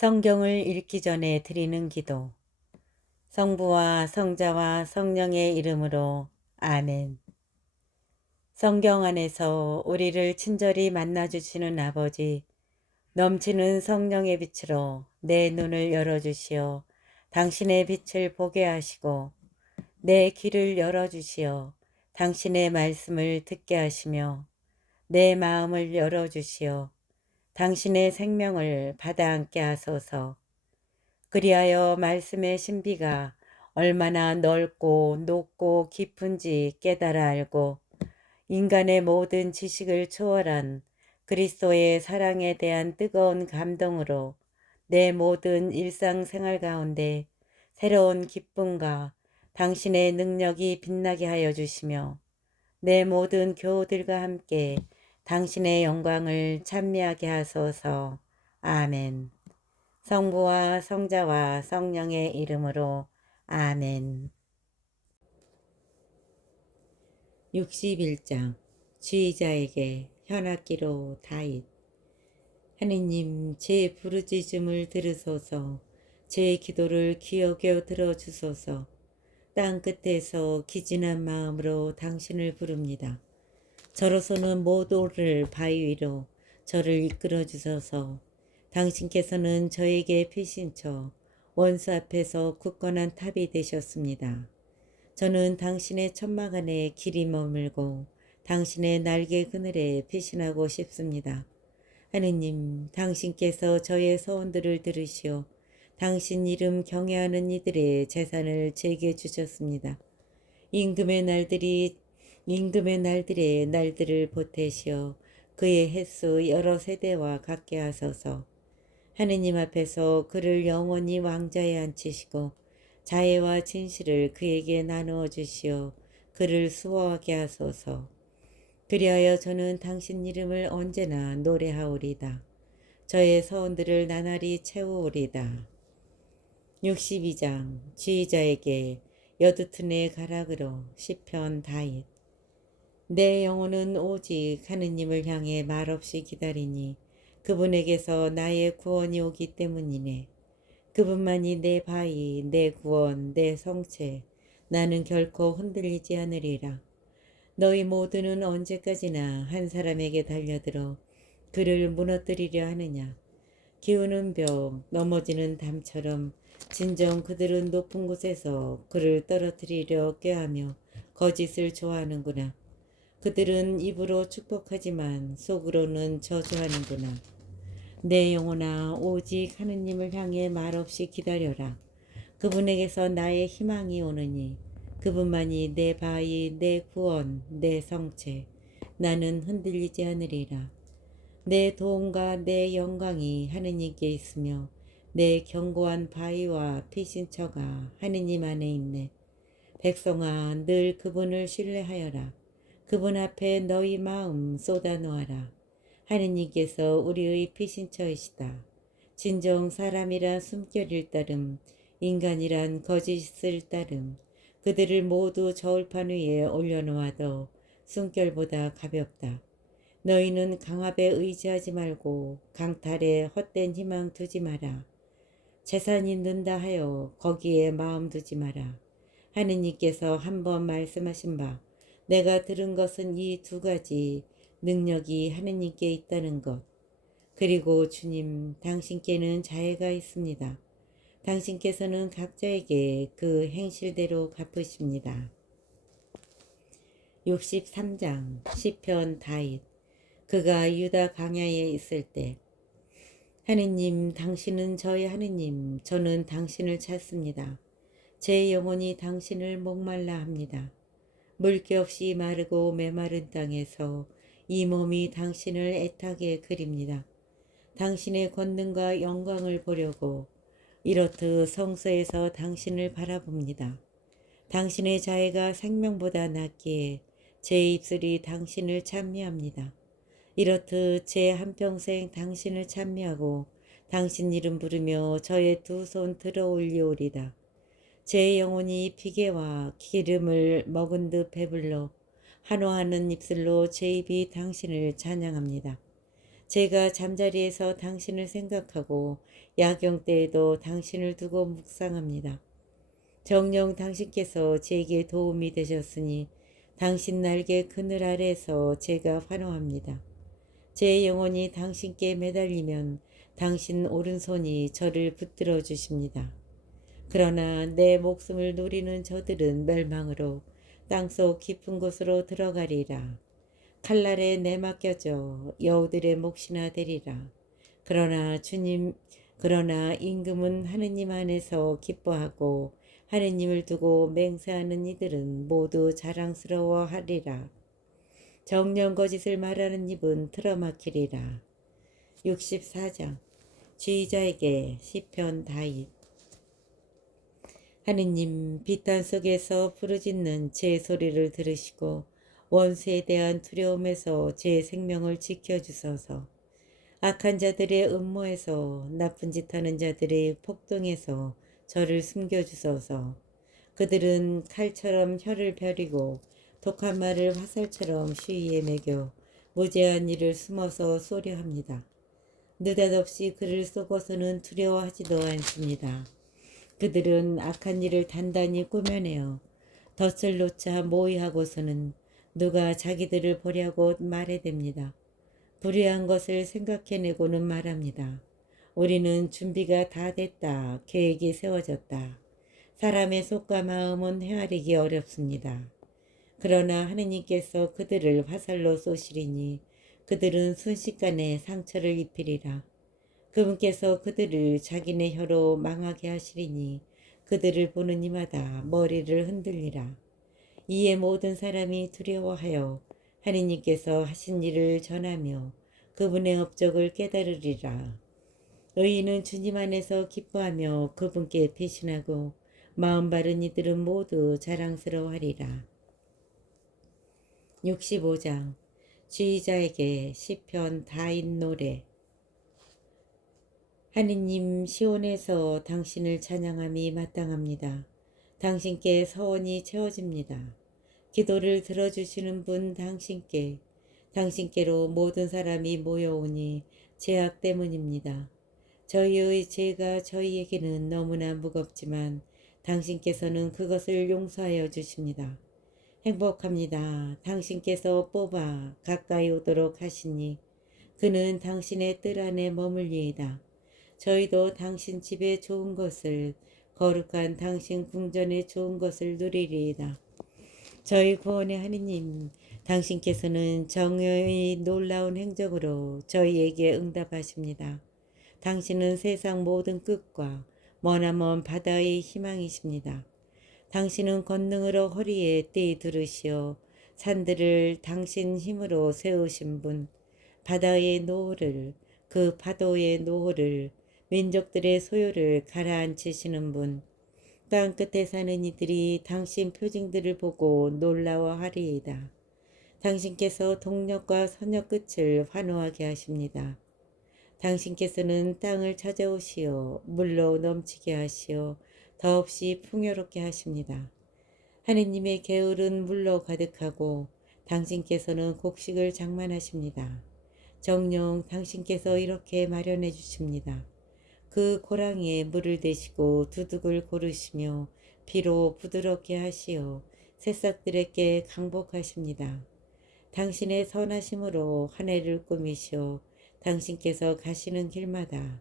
성경을 읽기 전에 드리는 기도. 성부와 성자와 성령의 이름으로 아멘. 성경 안에서 우리를 친절히 만나주시는 아버지, 넘치는 성령의 빛으로 내 눈을 열어주시어 당신의 빛을 보게 하시고 내 귀를 열어주시어 당신의 말씀을 듣게 하시며 내 마음을 열어주시어 당신의 생명을 받아 안게 하소서. 그리하여 말씀의 신비가 얼마나 넓고 높고 깊은지 깨달아 알고 인간의 모든 지식을 초월한 그리스도의 사랑에 대한 뜨거운 감동으로 내 모든 일상생활 가운데 새로운 기쁨과 당신의 능력이 빛나게 하여 주시며 내 모든 교우들과 함께 당신의 영광을 찬미하게 하소서. 아멘. 성부와 성자와 성령의 이름으로 아멘. 61장 지휘자에게 현악기로 다윗. 하느님, 제 부르짖음을 들으소서. 제 기도를 귀 여겨 들어주소서. 땅 끝에서 기진한 마음으로 당신을 부릅니다. 저로서는 못 오를 바위 위로 저를 이끌어 주소서. 당신께서는 저에게 피신처 원수 앞에서 굳건한 탑이 되셨습니다. 저는 당신의 천막 안에 길이 머물고 당신의 날개 그늘에 피신하고 싶습니다. 하느님, 당신께서 저의 소원들을 들으시어 당신 이름 경외하는 이들의 재산을 제게 주셨습니다. 임금의 날들의 날들을 보태시어 그의 횟수 여러 세대와 같게 하소서. 하느님 앞에서 그를 영원히 왕자에 앉히시고 자애와 진실을 그에게 나누어 주시어 그를 수호하게 하소서. 그리하여 저는 당신 이름을 언제나 노래하오리다. 저의 서원들을 나날이 채우오리다. 62장 지휘자에게 여두튼의 가락으로 시편 다윗. 내 영혼은 오직 하느님을 향해 말없이 기다리니 그분에게서 나의 구원이 오기 때문이네. 그분만이 내 바위, 내 구원, 내 성체. 나는 결코 흔들리지 않으리라. 너희 모두는 언제까지나 한 사람에게 달려들어 그를 무너뜨리려 하느냐. 기우는 벽, 넘어지는 담처럼 진정 그들은 높은 곳에서 그를 떨어뜨리려 꾀하며 거짓을 좋아하는구나. 그들은 입으로 축복하지만 속으로는 저주하는구나. 내 영혼아, 오직 하느님을 향해 말없이 기다려라. 그분에게서 나의 희망이 오느니 그분만이 내 바위, 내 구원, 내 성체. 나는 흔들리지 않으리라. 내 도움과 내 영광이 하느님께 있으며 내 견고한 바위와 피신처가 하느님 안에 있네. 백성아, 늘 그분을 신뢰하여라. 그분 앞에 너희 마음 쏟아놓아라. 하느님께서 우리의 피신처이시다. 진정 사람이란 숨결일 따름, 인간이란 거짓을 따름, 그들을 모두 저울판 위에 올려놓아도 숨결보다 가볍다. 너희는 강압에 의지하지 말고 강탈에 헛된 희망 두지 마라. 재산이 는다 하여 거기에 마음 두지 마라. 하느님께서 한번 말씀하신 바 내가 들은 것은 이 두 가지, 능력이 하느님께 있다는 것. 그리고 주님, 당신께는 자애가 있습니다. 당신께서는 각자에게 그 행실대로 갚으십니다. 63장 시편 다윗. 그가 유다 광야에 있을 때. 하느님, 당신은 저의 하느님, 저는 당신을 찾습니다. 제 영혼이 당신을 목말라 합니다. 물기 없이 마르고 메마른 땅에서 이 몸이 당신을 애타게 그립니다. 당신의 권능과 영광을 보려고 이렇듯 성소에서 당신을 바라봅니다. 당신의 자애가 생명보다 낫기에 제 입술이 당신을 찬미합니다. 이렇듯 제 한평생 당신을 찬미하고 당신 이름 부르며 저의 두 손 들어 올리오리다. 제 영혼이 비계와 기름을 먹은 듯 배불러 한호하는 입술로 제 입이 당신을 찬양합니다. 제가 잠자리에서 당신을 생각하고 야경 때에도 당신을 두고 묵상합니다. 정녕 당신께서 제게 도움이 되셨으니 당신 날개 그늘 아래서 제가 환호합니다. 제 영혼이 당신께 매달리면 당신 오른손이 저를 붙들어 주십니다. 그러나 내 목숨을 노리는 저들은 멸망으로 땅속 깊은 곳으로 들어가리라. 칼날에 내맡겨져 여우들의 몫이나 되리라. 그러나 임금은 하느님 안에서 기뻐하고 하느님을 두고 맹세하는 이들은 모두 자랑스러워하리라. 정령 거짓을 말하는 입은 틀어막히리라. 64장 지휘자에게 시편 다윗. 하느님, 비탄 속에서 부르짖는 제 소리를 들으시고 원수에 대한 두려움에서 제 생명을 지켜주소서. 악한 자들의 음모에서, 나쁜 짓 하는 자들의 폭동에서 저를 숨겨주소서. 그들은 칼처럼 혀를 벼리고 독한 말을 화살처럼 쉬위에 매겨 무죄한 일을 숨어서 쏘려합니다. 느닷없이 그를 쏘고서는 두려워하지도 않습니다. 그들은 악한 일을 단단히 꾸며내어 덫을 놓자 모의하고서는 누가 자기들을 보려고 말해댑니다. 불의한 것을 생각해내고는 말합니다. 우리는 준비가 다 됐다. 계획이 세워졌다. 사람의 속과 마음은 헤아리기 어렵습니다. 그러나 하느님께서 그들을 화살로 쏘시리니 그들은 순식간에 상처를 입히리라. 그분께서 그들을 자기네 혀로 망하게 하시리니 그들을 보는 이마다 머리를 흔들리라. 이에 모든 사람이 두려워하여 하느님께서 하신 일을 전하며 그분의 업적을 깨달으리라. 의인은 주님 안에서 기뻐하며 그분께 배신하고 마음 바른 이들은 모두 자랑스러워하리라. 65장 지휘자에게 시편 다윗 노래. 하느님, 시온에서 당신을 찬양함이 마땅합니다. 당신께 서원이 채워집니다. 기도를 들어주시는 분 당신께로 모든 사람이 모여오니 죄악 때문입니다. 저희의 죄가 저희에게는 너무나 무겁지만 당신께서는 그것을 용서하여 주십니다. 행복합니다. 당신께서 뽑아 가까이 오도록 하시니 그는 당신의 뜰 안에 머물리이다. 저희도 당신 집에 좋은 것을, 거룩한 당신 궁전에 좋은 것을 누리리이다. 저희 구원의 하느님, 당신께서는 정의의 놀라운 행적으로 저희에게 응답하십니다. 당신은 세상 모든 끝과 머나먼 바다의 희망이십니다. 당신은 권능으로 허리에 띠 두르시어 산들을 당신 힘으로 세우신 분, 바다의 노호를, 그 파도의 노호를, 민족들의 소요를 가라앉히시는 분, 땅 끝에 사는 이들이 당신 표징들을 보고 놀라워하리이다. 당신께서 동력과 서력 끝을 환호하게 하십니다. 당신께서는 땅을 찾아오시어 물로 넘치게 하시어 더없이 풍요롭게 하십니다. 하느님의 게으른 물로 가득하고 당신께서는 곡식을 장만하십니다. 정녕 당신께서 이렇게 마련해 주십니다. 그 고랑이에 물을 대시고 두둑을 고르시며 비로 부드럽게 하시어 새싹들에게 강복하십니다. 당신의 선하심으로 한 해를 꾸미시어 당신께서 가시는 길마다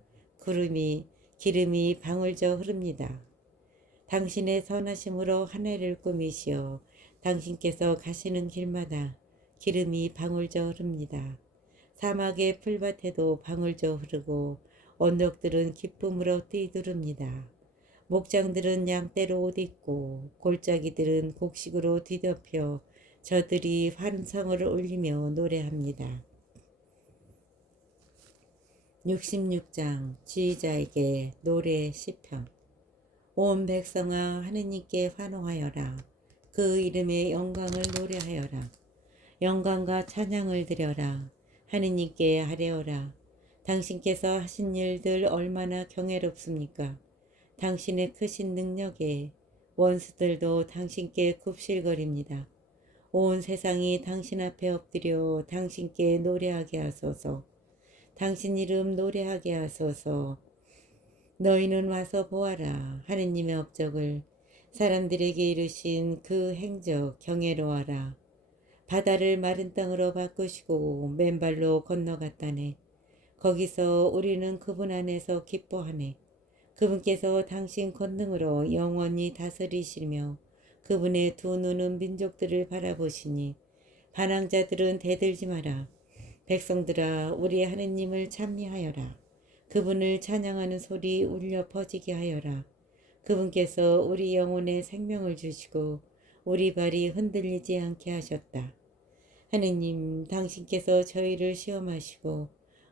기름이 방울져 흐릅니다. 당신의 선하심으로 한 해를 꾸미시어 당신께서 가시는 길마다 기름이 방울져 흐릅니다. 사막의 풀밭에도 방울져 흐르고 언덕들은 기쁨으로 뛰두릅니다. 목장들은 양떼로 옷 입고 골짜기들은 곡식으로 뒤덮여 저들이 환성을 올리며 노래합니다. 66장 지휘자에게 노래 시편. 온 백성아, 하느님께 환호하여라. 그 이름의 영광을 노래하여라. 영광과 찬양을 드려라. 하느님께 아뢰어라. 당신께서 하신 일들 얼마나 경외롭습니까? 당신의 크신 능력에 원수들도 당신께 굽실거립니다. 온 세상이 당신 앞에 엎드려 당신께 노래하게 하소서. 당신 이름 노래하게 하소서. 너희는 와서 보아라. 하느님의 업적을 사람들에게 이루신 그 행적 경외로하라. 바다를 마른 땅으로 바꾸시고 맨발로 건너갔다네. 거기서 우리는 그분 안에서 기뻐하네. 그분께서 당신 권능으로 영원히 다스리시며 그분의 두 눈은 민족들을 바라보시니 반항자들은 대들지 마라. 백성들아 우리 하느님을 찬미하여라. 그분을 찬양하는 소리 울려 퍼지게 하여라. 그분께서 우리 영혼에 생명을 주시고 우리 발이 흔들리지 않게 하셨다. 하느님, 당신께서 저희를 시험하시고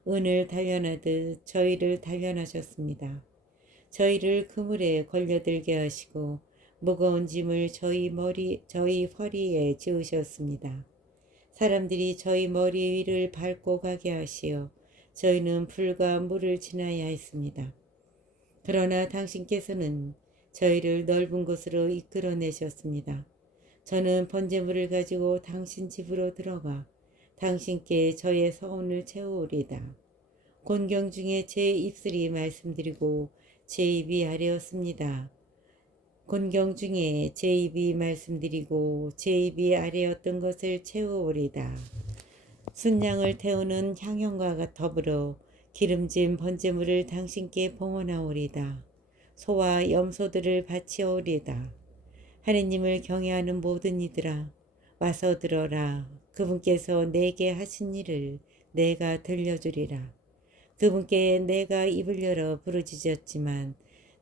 은을 단련하듯 저희를 단련하셨습니다. 저희를 그물에 걸려들게 하시고 무거운 짐을 저희 허리에 지으셨습니다. 사람들이 저희 머리 위를 밟고 가게 하시어 저희는 불과 물을 지나야 했습니다. 그러나 당신께서는 저희를 넓은 곳으로 이끌어내셨습니다. 저는 번제물을 가지고 당신 집으로 들어가 당신께 저의 서원을 채우리다. 곤경 중에 제 입술이 말씀드리고 제 입이 아뢰었습니다. 곤경 중에 제 입이 말씀드리고 제 입이 아뢰었던 것을 채우오리다. 순양을 태우는 향연과 더불어 기름진 번제물을 당신께 봉헌하오리다. 소와 염소들을 바치오리다. 하느님을 경외하는 모든 이들아 와서 들어라. 그분께서 내게 하신 일을 내가 들려주리라. 그분께 내가 입을 열어 부르짖었지만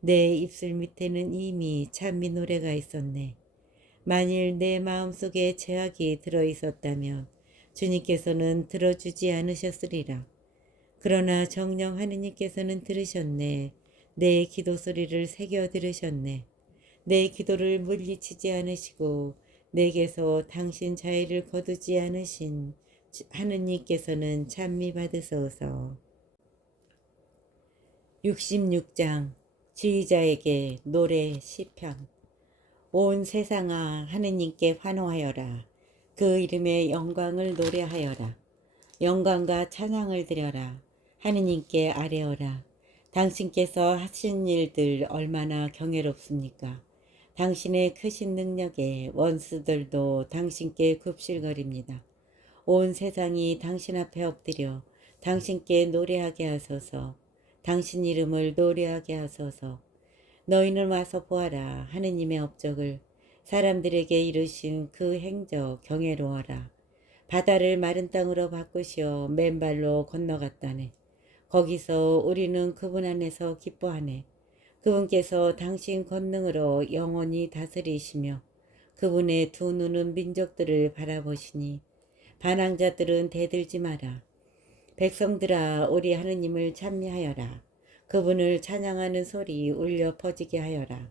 내 입술 밑에는 이미 찬미 노래가 있었네. 만일 내 마음속에 죄악이 들어있었다면 주님께서는 들어주지 않으셨으리라. 그러나 정녕 하느님께서는 들으셨네. 내 기도 소리를 새겨 들으셨네. 내 기도를 물리치지 않으시고 내게서 당신 자애를 거두지 않으신 하느님께서는 찬미 받으소서. 66장 지휘자에게 노래 시편. 온 세상아 하느님께 환호하여라. 그 이름의 영광을 노래하여라. 영광과 찬양을 드려라. 하느님께 아뢰어라. 당신께서 하신 일들 얼마나 경외롭습니까? 당신의 크신 능력에 원수들도 당신께 굽실거립니다. 온 세상이 당신 앞에 엎드려 당신께 노래하게 하소서. 당신 이름을 노래하게 하소서. 너희는 와서 보아라. 하느님의 업적을 사람들에게 이루신 그 행적 경외로하라. 바다를 마른 땅으로 바꾸시어 맨발로 건너갔다네. 거기서 우리는 그분 안에서 기뻐하네. 그분께서 당신 권능으로 영원히 다스리시며 그분의 두 눈은 민족들을 바라보시니 반항자들은 대들지 마라. 백성들아 우리 하느님을 찬미하여라. 그분을 찬양하는 소리 울려 퍼지게 하여라.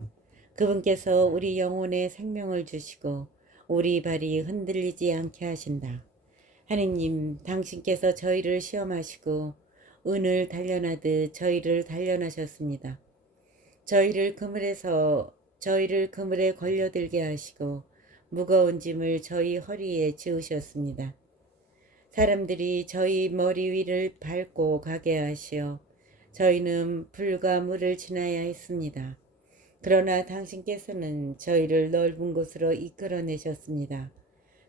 그분께서 우리 영혼에 생명을 주시고 우리 발이 흔들리지 않게 하신다. 하느님, 당신께서 저희를 시험하시고 은을 단련하듯 저희를 단련하셨습니다. 저희를 그물에 걸려들게 하시고 무거운 짐을 저희 허리에 지으셨습니다. 사람들이 저희 머리 위를 밟고 가게 하시어 저희는 불과 물을 지나야 했습니다. 그러나 당신께서는 저희를 넓은 곳으로 이끌어내셨습니다.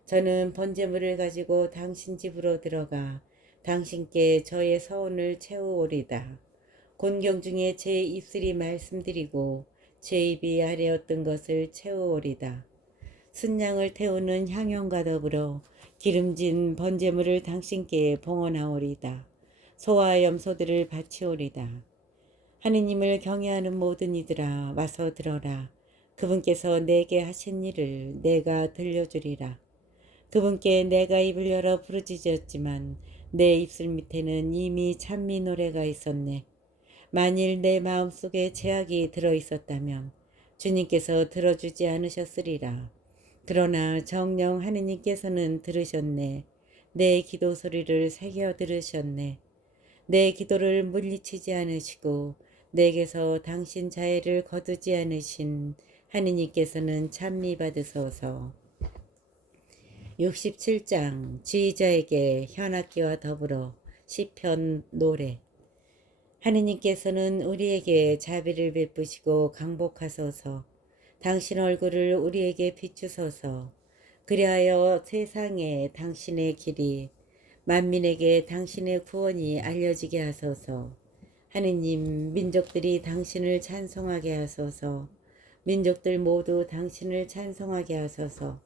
저는 번제물을 가지고 당신 집으로 들어가 당신께 저의 서원을 채우오리다. 곤경 중에 제 입술이 말씀드리고 제 입이 아뢰었던 것을 채우오리다. 순양을 태우는 향연과 더불어 기름진 번제물을 당신께 봉헌하오리다. 소와 염소들을 바치오리다. 하느님을 경외하는 모든 이들아 와서 들어라. 그분께서 내게 하신 일을 내가 들려주리라. 그분께 내가 입을 열어 부르짖었지만 내 입술 밑에는 이미 찬미 노래가 있었네. 만일 내 마음속에 죄악이 들어있었다면 주님께서 들어주지 않으셨으리라. 그러나 정녕 하느님께서는 들으셨네. 내 기도 소리를 새겨 들으셨네. 내 기도를 물리치지 않으시고 내게서 당신 자애를 거두지 않으신 하느님께서는 찬미 받으소서. 67장 지휘자에게 현악기와 더불어 시편 노래. 하느님께서는 우리에게 자비를 베푸시고 강복하소서. 당신 얼굴을 우리에게 비추소서. 그리하여 세상에 당신의 길이, 만민에게 당신의 구원이 알려지게 하소서. 하느님, 민족들이 당신을 찬송하게 하소서. 민족들 모두 당신을 찬송하게 하소서.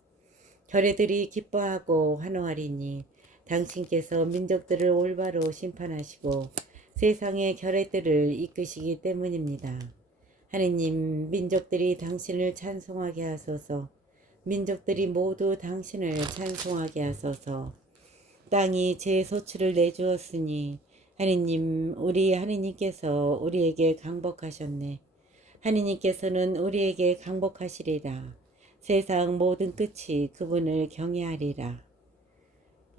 결의들이 기뻐하고 환호하리니 당신께서 민족들을 올바로 심판하시고 세상의 결의들을 이끄시기 때문입니다. 하느님, 민족들이 당신을 찬송하게 하소서. 민족들이 모두 당신을 찬송하게 하소서. 땅이 제 소출을 내주었으니 하느님, 우리 하느님께서 우리에게 강복하셨네. 하느님께서는 우리에게 강복하시리라. 세상 모든 끝이 그분을 경외하리라.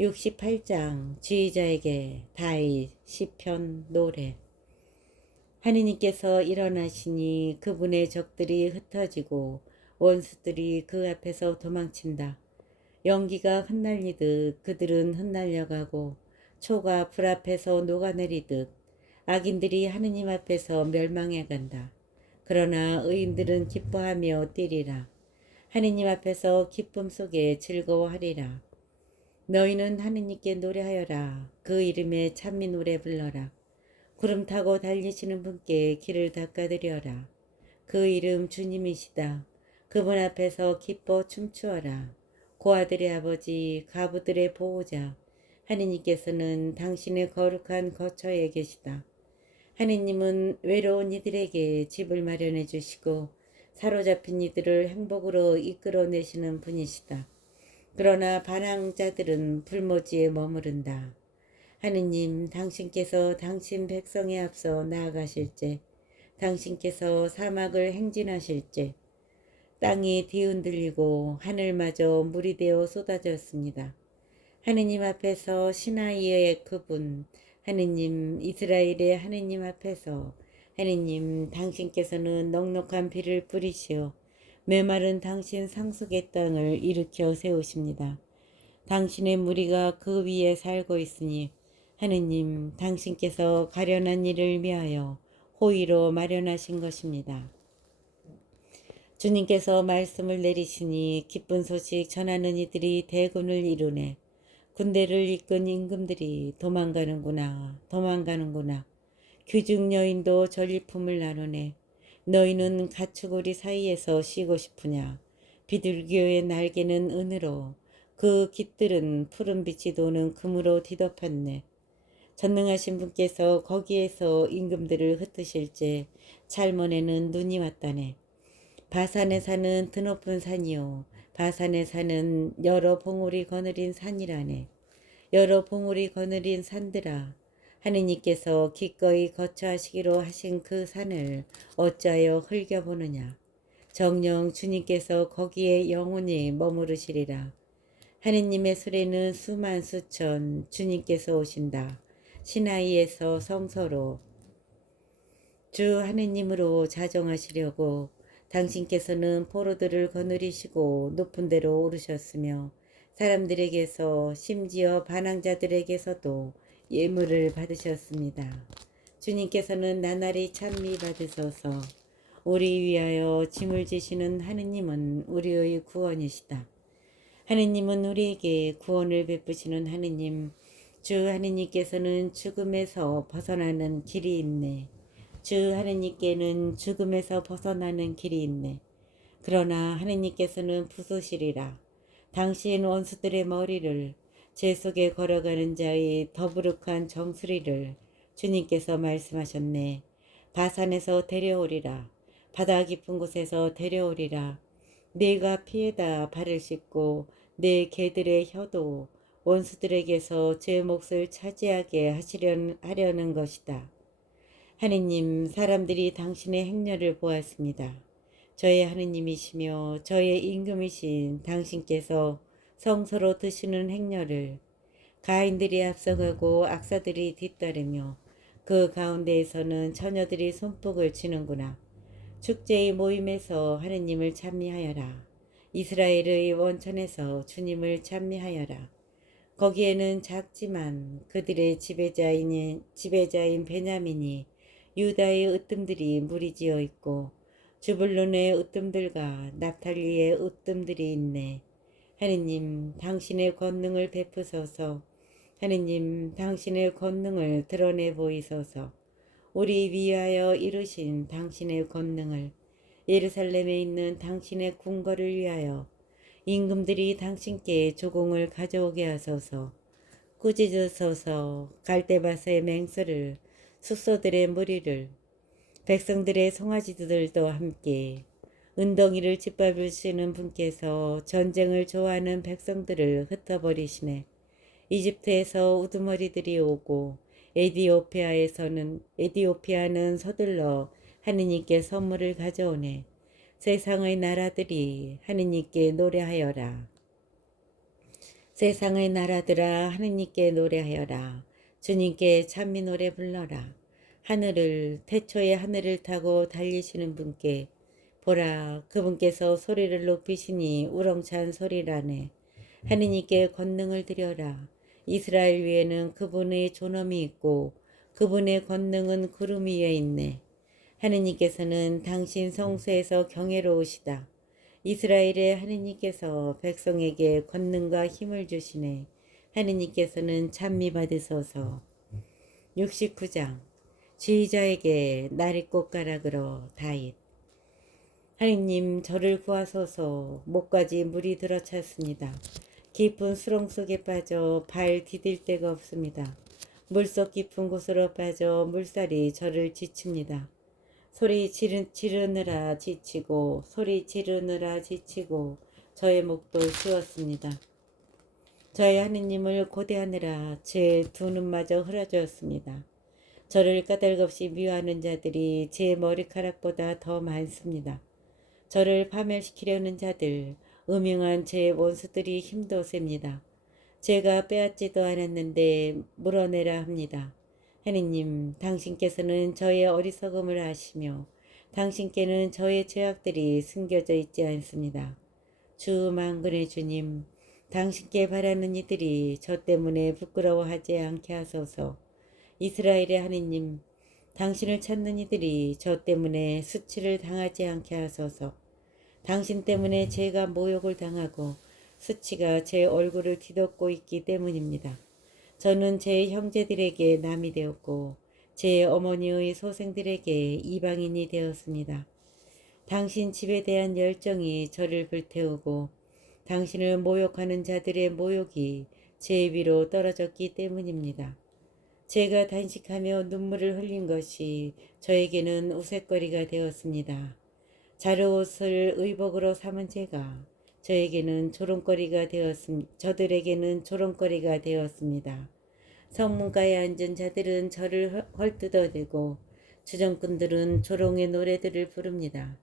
68장 지휘자에게 다윗 시편 노래. 하느님께서 일어나시니 그분의 적들이 흩어지고 원수들이 그 앞에서 도망친다. 연기가 흩날리듯 그들은 흩날려가고 초가 불 앞에서 녹아내리듯 악인들이 하느님 앞에서 멸망해 간다. 그러나 의인들은 기뻐하며 뛰리라. 하느님 앞에서 기쁨 속에 즐거워하리라. 너희는 하느님께 노래하여라. 그 이름에 찬미 노래 불러라. 구름 타고 달리시는 분께 길을 닦아드려라. 그 이름 주님이시다. 그분 앞에서 기뻐 춤추어라. 고아들의 아버지, 가부들의 보호자, 하느님께서는 당신의 거룩한 거처에 계시다. 하느님은 외로운 이들에게 집을 마련해 주시고 사로잡힌 이들을 행복으로 이끌어내시는 분이시다. 그러나 반항자들은 불모지에 머무른다. 하느님, 당신께서 당신 백성에 앞서 나아가실제, 당신께서 사막을 행진하실제, 땅이 뒤흔들리고 하늘마저 물이 되어 쏟아졌습니다. 하느님 앞에서 시나이의 그분, 하느님, 이스라엘의 하느님 앞에서 하느님, 당신께서는 넉넉한 비를 뿌리시어 메마른 당신 상속의 땅을 일으켜 세우십니다. 당신의 무리가 그 위에 살고 있으니 하느님, 당신께서 가련한 일을 위하여 호의로 마련하신 것입니다. 주님께서 말씀을 내리시니 기쁜 소식 전하는 이들이 대군을 이루네. 군대를 이끈 임금들이 도망가는구나, 도망가는구나. 귀중 여인도 전리품을 나누네. 너희는 가축우리 사이에서 쉬고 싶으냐. 비둘기의 날개는 은으로, 그 깃들은 푸른 빛이 도는 금으로 뒤덮었네. 전능하신 분께서 거기에서 임금들을 흩으실제 찰몬에는 눈이 왔다네. 바산에 사는 드높은 산이요, 바산에 사는 여러 봉우리 거느린 산이라네. 여러 봉우리 거느린 산들아, 하느님께서 기꺼이 거처하시기로 하신 그 산을 어찌하여 흘겨보느냐. 정녕 주님께서 거기에 영원히 머무르시리라. 하느님의 수레는 수만 수천, 주님께서 오신다. 시나이에서 성소로 주 하느님으로 자정하시려고 당신께서는 포로들을 거느리시고 높은 데로 오르셨으며 사람들에게서 심지어 반항자들에게서도 예물을 받으셨습니다. 주님께서는 나날이 찬미 받으소서. 우리 위하여 짐을 지시는 하느님은 우리의 구원이시다. 하느님은 우리에게 구원을 베푸시는 하느님, 주 하느님께서는 죽음에서 벗어나는 길이 있네. 주 하느님께는 죽음에서 벗어나는 길이 있네. 그러나 하느님께서는 부수시리라. 당신 원수들의 머리를, 제 속에 걸어가는 자의 더부룩한 정수리를 주님께서 말씀하셨네. 바산에서 데려오리라. 바다 깊은 곳에서 데려오리라. 내가 피에다 발을 씻고 내 개들의 혀도 원수들에게서 제 몫을 차지하게 하려는 것이다. 하느님, 사람들이 당신의 행렬을 보았습니다. 저의 하느님이시며 저의 임금이신 당신께서 성소로 드시는 행렬을 가인들이 앞서가고 악사들이 뒤따르며 그 가운데에서는 처녀들이 손뼉을 치는구나. 축제의 모임에서 하느님을 찬미하여라. 이스라엘의 원천에서 주님을 찬미하여라. 거기에는 작지만 그들의 지배자인 베냐민이 유다의 으뜸들이 무리지어 있고 주불론의 으뜸들과 납탈리의 으뜸들이 있네. 하느님 당신의 권능을 베푸소서. 하느님 당신의 권능을 드러내 보이소서. 우리 위하여 이루신 당신의 권능을 예루살렘에 있는 당신의 궁궐을 위하여 임금들이 당신께 조공을 가져오게 하소서. 꾸짖으소서. 갈대밭의 맹수를 숙소들의 무리를 백성들의 송아지들도 함께 은덩이를 짓밟으시는 분께서 전쟁을 좋아하는 백성들을 흩어버리시네. 이집트에서 우두머리들이 오고 에디오피아는 서둘러 하느님께 선물을 가져오네. 세상의 나라들이 하느님께 노래하여라. 세상의 나라들아 하느님께 노래하여라. 주님께 찬미 노래 불러라. 태초에 하늘을 타고 달리시는 분께 보라, 그분께서 소리를 높이시니 우렁찬 소리라네. 하느님께 권능을 드려라. 이스라엘 위에는 그분의 존엄이 있고 그분의 권능은 구름 위에 있네. 하느님께서는 당신 성소에서 경외로우시다. 이스라엘의 하느님께서 백성에게 권능과 힘을 주시네. 하느님께서는 찬미 받으소서. 69장 지휘자에게 나리꽃가락으로 다윗. 하느님 저를 구하소서. 목까지 물이 들어찼습니다. 깊은 수렁 속에 빠져 발 디딜 데가 없습니다. 물속 깊은 곳으로 빠져 물살이 저를 지칩니다. 소리 지르느라 지치고 저의 목도 쉬었습니다. 저의 하느님을 고대하느라 제 두 눈마저 흐려졌습니다. 저를 까닭없이 미워하는 자들이 제 머리카락보다 더 많습니다. 저를 파멸시키려는 자들, 음흉한 제 원수들이 힘도 셉니다. 제가 빼앗지도 않았는데 물어내라 합니다. 하느님, 당신께서는 저의 어리석음을 아시며 당신께는 저의 죄악들이 숨겨져 있지 않습니다. 주 만군의 주님, 당신께 바라는 이들이 저 때문에 부끄러워하지 않게 하소서. 이스라엘의 하느님, 당신을 찾는 이들이 저 때문에 수치를 당하지 않게 하소서. 당신 때문에 제가 모욕을 당하고 수치가 제 얼굴을 뒤덮고 있기 때문입니다. 저는 제 형제들에게 남이 되었고 제 어머니의 소생들에게 이방인이 되었습니다. 당신 집에 대한 열정이 저를 불태우고 당신을 모욕하는 자들의 모욕이 제 위로 떨어졌기 때문입니다. 제가 단식하며 눈물을 흘린 것이 저에게는 우윳거리가 되었습니다. 자루옷을 의복으로 삼은 제가 저들에게는 조롱거리가 되었습니다. 성문가에 앉은 자들은 저를 헐뜯어대고 주정꾼들은 조롱의 노래들을 부릅니다.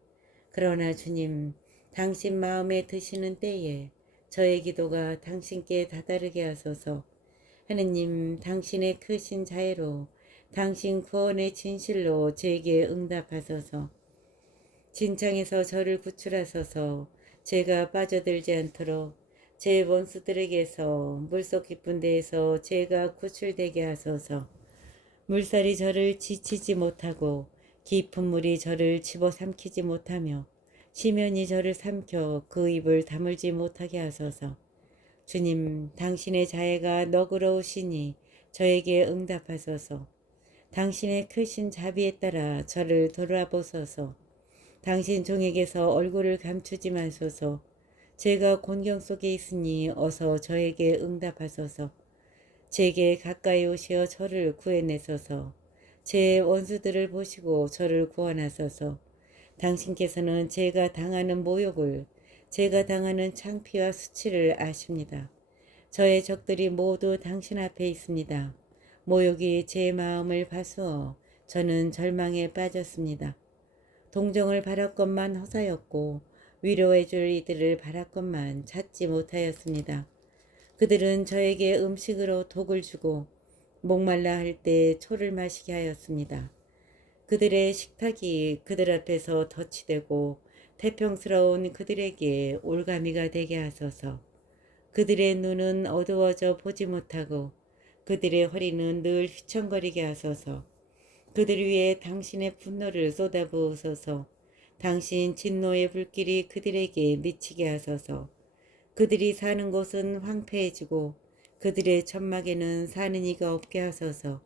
그러나 주님, 당신 마음에 드시는 때에 저의 기도가 당신께 다다르게 하소서. 하느님, 당신의 크신 자애로 당신 구원의 진실로 제게 응답하소서. 진창에서 저를 구출하소서. 제가 빠져들지 않도록 제 원수들에게서 물속 깊은 데에서 제가 구출되게 하소서. 물살이 저를 지치지 못하고 깊은 물이 저를 집어삼키지 못하며 시면이 저를 삼켜 그 입을 다물지 못하게 하소서. 주님, 당신의 자애가 너그러우시니 저에게 응답하소서. 당신의 크신 자비에 따라 저를 돌아보소서. 당신 종에게서 얼굴을 감추지 마소서. 제가 곤경 속에 있으니 어서 저에게 응답하소서. 제게 가까이 오시어 저를 구해내소서. 제 원수들을 보시고 저를 구원하소서. 당신께서는 제가 당하는 모욕을, 제가 당하는 창피와 수치를 아십니다. 저의 적들이 모두 당신 앞에 있습니다. 모욕이 제 마음을 파수어 저는 절망에 빠졌습니다. 동정을 바랐건만 허사였고 위로해줄 이들을 바랐건만 찾지 못하였습니다. 그들은 저에게 음식으로 독을 주고 목말라 할 때 초를 마시게 하였습니다. 그들의 식탁이 그들 앞에서 덫이 되고 태평스러운 그들에게 올가미가 되게 하소서. 그들의 눈은 어두워져 보지 못하고 그들의 허리는 늘 휘청거리게 하소서. 그들 위에 당신의 분노를 쏟아부으소서. 당신 진노의 불길이 그들에게 미치게 하소서. 그들이 사는 곳은 황폐해지고 그들의 천막에는 사는 이가 없게 하소서.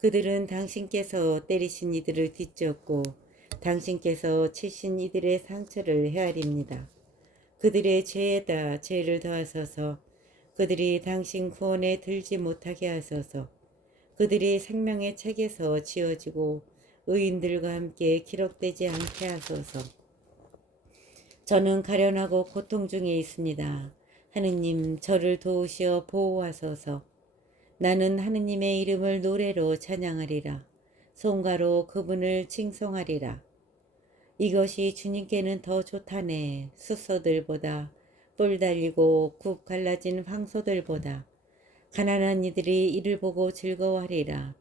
그들은 당신께서 때리신 이들을 뒤쫓고 당신께서 치신 이들의 상처를 헤아립니다. 그들의 죄에다 죄를 더하소서. 그들이 당신 구원에 들지 못하게 하소서. 그들이 생명의 책에서 지워지고 의인들과 함께 기록되지 않게 하소서. 저는 가련하고 고통 중에 있습니다. 하느님, 저를 도우시어 보호하소서. 나는 하느님의 이름을 노래로 찬양하리라. 송가로 그분을 칭송하리라. 이것이 주님께는 더 좋다네. 숫소들보다 뿔 달리고 굽 갈라진 황소들보다 가난한 이들이 이를 보고 즐거워하리라.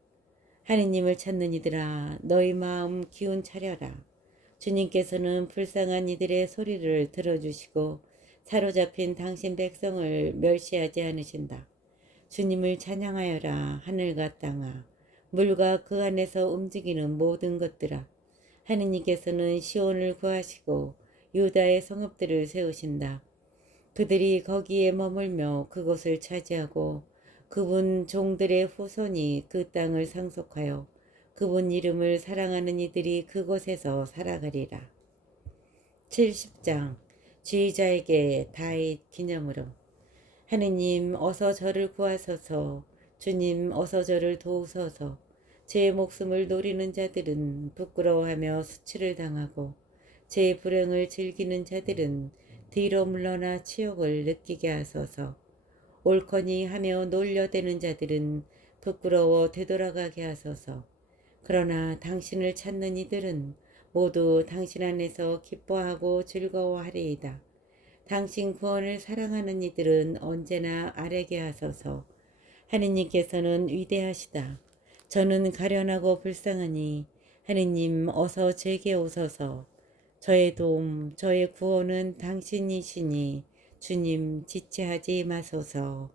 하느님을 찾는 이들아, 너희 마음 기운 차려라. 주님께서는 불쌍한 이들의 소리를 들어주시고 사로잡힌 당신 백성을 멸시하지 않으신다. 주님을 찬양하여라. 하늘과 땅아, 물과 그 안에서 움직이는 모든 것들아. 하느님께서는 시온을 구하시고 유다의 성읍들을 세우신다. 그들이 거기에 머물며 그곳을 차지하고 그분 종들의 후손이 그 땅을 상속하여 그분 이름을 사랑하는 이들이 그곳에서 살아가리라. 70장 지휘자에게 다윗 기념으로. 하느님, 어서 저를 구하소서. 주님, 어서 저를 도우소서. 제 목숨을 노리는 자들은 부끄러워하며 수치를 당하고 제 불행을 즐기는 자들은 뒤로 물러나 치욕을 느끼게 하소서. 옳거니 하며 놀려대는 자들은 부끄러워 되돌아가게 하소서. 그러나 당신을 찾는 이들은 모두 당신 안에서 기뻐하고 즐거워하리이다. 당신 구원을 사랑하는 이들은 언제나 아뢰게 하소서. 하느님께서는 위대하시다. 저는 가련하고 불쌍하니 하느님, 어서 제게 오소서. 저의 도움, 저의 구원은 당신이시니 주님, 지체하지 마소서.